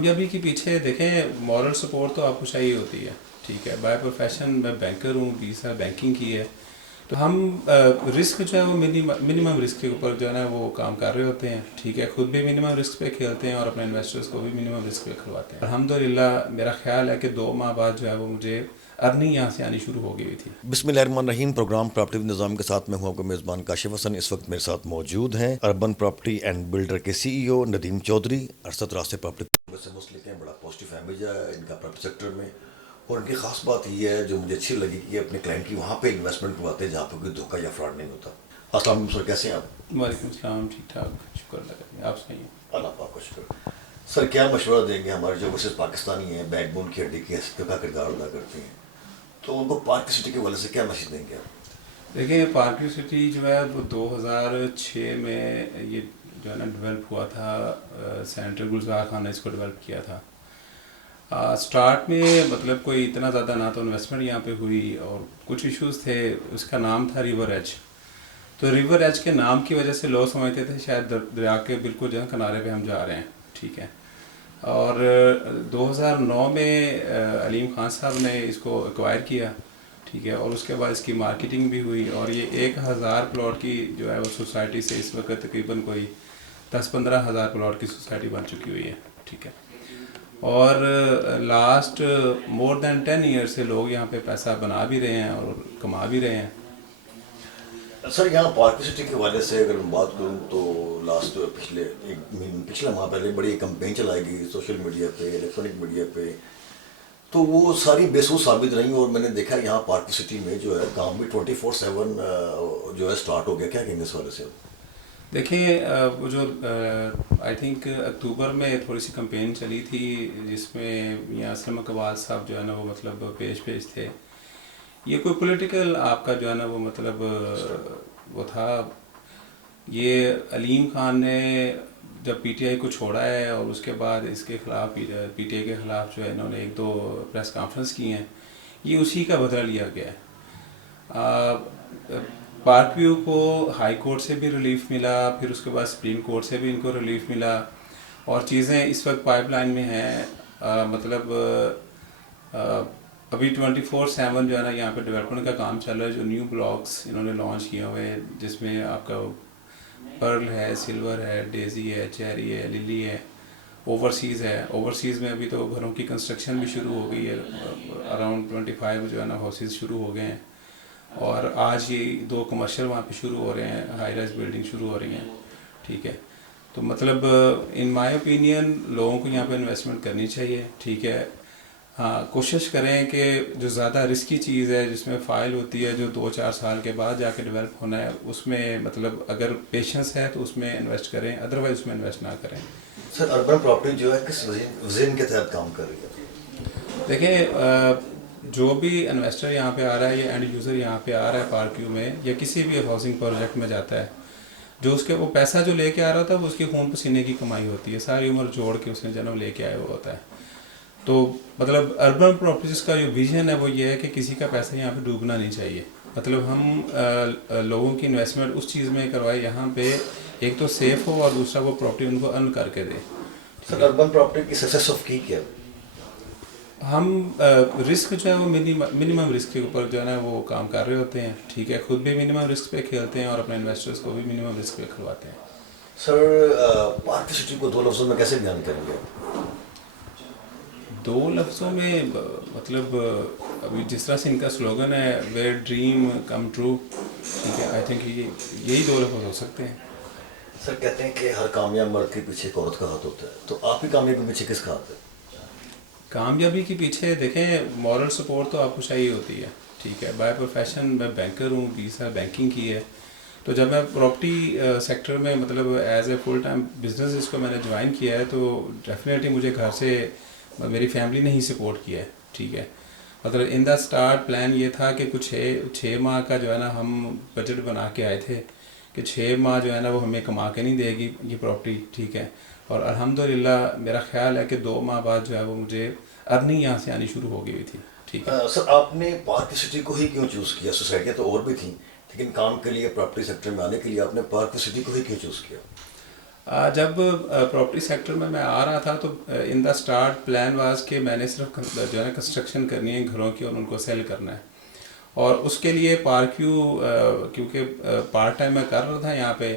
कामयाबी के पीछे देखें मॉरल सपोर्ट तो आपको चाहिए होती है। ठीक है, बाय प्रोफेशन मैं बैंकर हूँ, 20 साल बैंकिंग की है। तो हम रिस्क जो है वो मिनिमम रिस्क के ऊपर जो है ना वो काम कर रहे होते हैं। ठीक है, खुद भी मिनिमम रिस्क पे खेलते हैं और अपने इन्वेस्टर्स को भी मिनिमम रिस्क पे खिलवाते हैं। अल्हम्दुलिल्लाह मेरा ख्याल है कि 2 माह बाद जो है वो मुझे अर्निंग यहाँ से आनी शुरू हो गई थी। बिस्मिल्लाहिर्रहमानिर्रहीम। प्रोग्राम प्रॉपर्टी विद निज़ाम के साथ मैं हूं आपका मेज़बान काशिफ हसन। इस वक्त मेरे साथ मौजूद हैं अर्बन प्रॉपर्टी एंड बिल्डर के सीईओ नदीम चौधरी। अरसद रास्ते प्रॉपर्टी से मुस्लिक हैं, बड़ा पॉजिटिव फैमिली है इनका प्रॉपर्टी सेक्टर में। और इनकी खास बात ये है जो मुझे अच्छी लगी कि ये अपने क्लाइंट की वहाँ पे इन्वेस्टमेंट करवाते हैं जहाँ पर कोई धोखा या फ्रॉड नहीं होता। अस्सलाम वालेकुम सर, कैसे हैं आप? वालेकुम सलाम, ठीक ठाक, शुक्र अल्लाह का। आप सही हैं? अल्लाह पाक का शुक्र। सर क्या मशवरा देंगे हमारे जो वर्सेस पाकिस्तानी हैं, बैकबोन की हड्डी की हैसियत का किरदार अदा करते हैं, तो उनको पार्क सिटी के वाले से क्या मैसेज देंगे आप? देखिए पार्क सिटी जो है वो 2006 में ये जो है ना डेवलप हुआ था। सेनेटर गुलजार खान ने इसको डेवलप किया था। स्टार्ट में मतलब कोई इतना ज़्यादा ना तो इन्वेस्टमेंट यहाँ पे हुई और कुछ इश्यूज थे। उसका नाम था रिवर एज। तो रिवर एज के नाम की वजह से लोग समझते थे शायद दरिया के बिल्कुल जो है किनारे पे हम जा रहे हैं। ठीक है, और 2009 में अलीम खान साहब ने इसको एक्वायर किया। ठीक है, और उसके बाद इसकी मार्केटिंग भी हुई और ये 1000 प्लॉट की जो है वो सोसाइटी से इस वक्त तकरीबन कोई 10-15 हज़ार प्लॉट की सोसाइटी बन चुकी हुई है। ठीक है, और लास्ट मोर देन 10 ईयर से लोग यहाँ पे पैसा बना भी रहे हैं और कमा भी रहे हैं। सर यहाँ पार्क सिटी के हवाले से अगर मैं बात करूँ तो लास्ट पिछले माह पहले बड़ी कैंपेन चलाई गई सोशल मीडिया पे, इलेक्ट्रॉनिक मीडिया पे, तो वो सारी बेसुध साबित रही। और मैंने देखा यहाँ पार्क सिटी में जो है काम भी 24/7 जो है स्टार्ट हो गया। क्या कहेंगे इस वाले से? देखिए वो जो आई थिंक अक्टूबर में थोड़ी सी कैंपेन चली थी जिसमें मियां असलम इकबाल साहब जो है ना वो मतलब पेश थे। ये कोई पॉलिटिकल आपका जो है ना वो मतलब वो था। ये अलीम खान ने जब पीटीआई को छोड़ा है और उसके बाद इसके खिलाफ पीटीआई के खिलाफ जो है इन्होंने 1-2 प्रेस कॉन्फ्रेंस की हैं, ये उसी का बदला लिया गया है। पार्क व्यू को हाई कोर्ट से भी रिलीफ मिला, फिर उसके बाद सुप्रीम कोर्ट से भी इनको रिलीफ मिला और चीज़ें इस वक्त पाइपलाइन में हैं। मतलब अभी 24/7 जो है ना यहाँ पे डेवलपमेंट का काम चल रहा है। जो न्यू ब्लॉक्स इन्होंने लॉन्च किए हुए हैं जिसमें आपका पर्ल है, सिल्वर है, डेजी है, चेरी है, लिली है, ओवरसीज़ है। ओवरसीज़ में अभी तो घरों की कंस्ट्रक्शन भी शुरू हो गई है। अराउंड 25 जो है ना हाउसेज शुरू हो गए हैं और आज ये 2 कमर्शियल वहाँ पे शुरू हो रहे हैं, हाई राइज बिल्डिंग शुरू हो रही हैं। ठीक है, तो मतलब इन माय ओपिनियन लोगों को यहाँ पे इन्वेस्टमेंट करनी चाहिए। ठीक है, हाँ कोशिश करें कि जो ज़्यादा रिस्की चीज़ है जिसमें फ़ाइल होती है जो 2-4 साल के बाद जाके डेवलप होना है, उसमें मतलब अगर पेशेंस है तो उसमें इन्वेस्ट करें, अदरवाइज उसमें इन्वेस्ट ना करें। सर अर्बन प्रॉपर्टी जो है किस विजन के तहत काम कर रही है? देखिए जो भी इन्वेस्टर यहाँ पे आ रहा है या एंड यूज़र यहाँ पे आ रहा है पार्क व्यू में या किसी भी हाउसिंग प्रोजेक्ट में जाता है, जो उसके वो पैसा जो लेके आ रहा था वो उसके खून पसीने की कमाई होती है। सारी उम्र जोड़ के उसने जन्म लेके आया हुआ होता है। तो मतलब अर्बन प्रॉपर्टीज़ का जो विजन है वो ये है कि किसी का पैसा यहाँ पे डूबना नहीं चाहिए। मतलब हम लोगों की इन्वेस्टमेंट उस चीज़ में करवाए यहाँ पे एक तो सेफ हो और दूसरा वो प्रॉपर्टी उनको अर्न करके दे। सर अर्बन प्रॉपर्टी की सक्सेस ऑफ की क्या? हम रिस्क जो है वो मिनिमम रिस्क के ऊपर जो है ना वो काम कर रहे होते हैं। ठीक है, खुद भी मिनिमम रिस्क पे खेलते हैं और अपने इन्वेस्टर्स को भी मिनिमम रिस्क पे खिलवाते हैं। सर पार्क सिटी को 2 लफ्जों में कैसे बयान करेंगे? 2 लफ्ज़ों में मतलब अभी जिस तरह से इनका स्लोगन है वेयर ड्रीम कम ट्रू। ठीक है, आई थिंक ये यही 2 लफ्ज़ हो सकते हैं। सर कहते हैं कि हर कामयाब मर्द के पीछे एक औरत का हाथ होता है, तो आपकी कामयाबी के पीछे किसका हाथ है? कामयाबी के पीछे देखें मॉरल सपोर्ट तो आपको चाहिए होती है। ठीक है, बाय प्रोफेशन मैं बैंकर हूँ, 20 साल बैंकिंग की है। तो जब मैं प्रॉपर्टी सेक्टर में मतलब as a full time business इसको मैंने ज्वाइन किया है तो डेफिनेटली मुझे घर से मेरी फैमिली ने ही सपोर्ट किया है। ठीक है, मतलब इन द स्टार्ट प्लान ये था कि कुछ 6 माह का जो है ना हम बजट बना के आए थे कि 6 माह जो है ना वो हमें कमा के नहीं देगी ये प्रॉपर्टी। ठीक है, और अल्हम्दुलिल्लाह मेरा ख्याल है कि 2 माह बाद जो है वो मुझे अर्निंग यहाँ से आनी शुरू हो गई थी। ठीक है, सर आपने पार्क सिटी को ही क्यों चूज़ किया? सोसाइटियाँ तो और भी थी, लेकिन काम के लिए प्रॉपर्टी सेक्टर में आने के लिए आपने पार्क सिटी को ही क्यों चूज़ किया? जब प्रॉपर्टी सेक्टर में मैं आ रहा था तो in the start plan was कि मैंने सिर्फ जो है ना कंस्ट्रक्शन करनी है घरों की और उनको सेल करना है, और उसके लिए पार्क्यू क्योंकि पार्ट टाइम मैं कर रहा था यहाँ पे,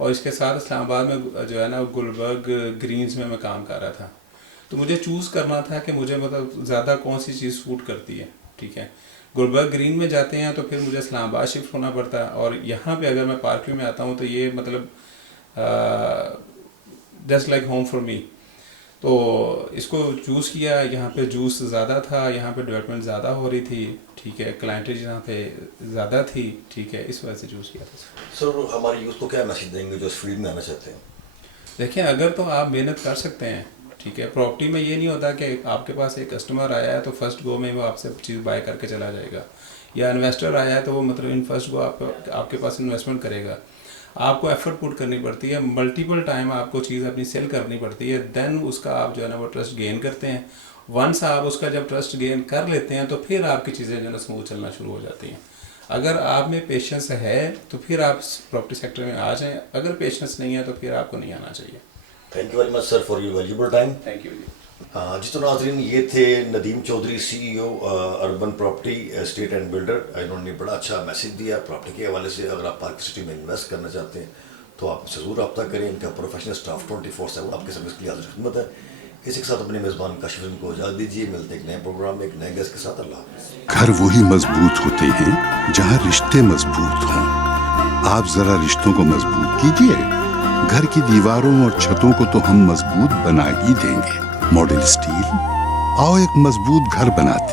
और इसके साथ इस्लामाबाद में जो है ना गुलबर्ग ग्रीन्स में मैं काम कर रहा था। तो मुझे चूज़ करना था कि मुझे मतलब ज़्यादा कौन सी चीज़ सूट करती है। ठीक है, गुलबर्ग ग्रीन में जाते हैं तो फिर मुझे इस्लामाबाद शिफ्ट होना पड़ता है, और यहाँ पे अगर मैं पार्क्यू में आता हूँ तो ये मतलब just like home for me. तो इसको चूज़ किया, यहाँ पे जूस ज़्यादा था, यहाँ पे डेवलपमेंट ज़्यादा हो रही थी। ठीक है, क्लाइंटेज यहाँ पे ज़्यादा थी। ठीक है, इस वजह से चूज़ किया था। सर हमारे यूथ को क्या मैसेज देंगे जो इस फील्ड में आना चाहते हैं? देखिए, अगर तो आप मेहनत कर सकते हैं, ठीक है, प्रॉपर्टी में ये नहीं होता कि आपके पास एक कस्टमर आया है तो फर्स्ट गो में वो आपसे चीज़ बाय करके चला जाएगा, या इन्वेस्टर आया है तो वो मतलब इन फर्स्ट गो आपके पास इन्वेस्टमेंट करेगा। आपको एफर्ट पुट करनी पड़ती है, मल्टीपल टाइम आपको चीज़ अपनी सेल करनी पड़ती है, देन उसका आप जो है ना वो ट्रस्ट गेन करते हैं। वंस आप उसका जब ट्रस्ट गेन कर लेते हैं तो फिर आपकी चीज़ें जो है ना स्मूथ चलना शुरू हो जाती हैं। अगर आप में पेशेंस है तो फिर आप प्रॉपर्टी सेक्टर में आ जाएं, अगर पेशेंस नहीं है तो फिर आपको नहीं आना चाहिए। Thank you very much sir for your valuable time. Thank you ji. हाँ जी, तो नाजरीन ये थे Nadeem Chaudhary CEO urban property estate and builder. इन्होंने बड़ा अच्छा मैसेज दिया प्रॉपर्टी के हवाले से। अगर आप पार्क सिटी में इन्वेस्ट करना चाहते हैं तो आप मुझसे ज़रूर रब्ता करें। इनका प्रोफेशनल स्टाफ 24/7 आपके सर्विस के लिए हाजिर खिदमत है। इसी के साथ अपने मेज़बान काशिफ को इजाज़त दीजिए। मिलते हैं एक नए प्रोग्राम में एक नए गेस्ट के साथ। अल्लाह हाफ़िज़। घर वही मजबूत होते हैं जहां रिश्ते मजबूत हों। आप जरा रिश्तों को मजबूत कीजिए। घर की दीवारों और छतों को तो हम मजबूत बना ही देंगे। मॉडल स्टील, आओ एक मजबूत घर बनाते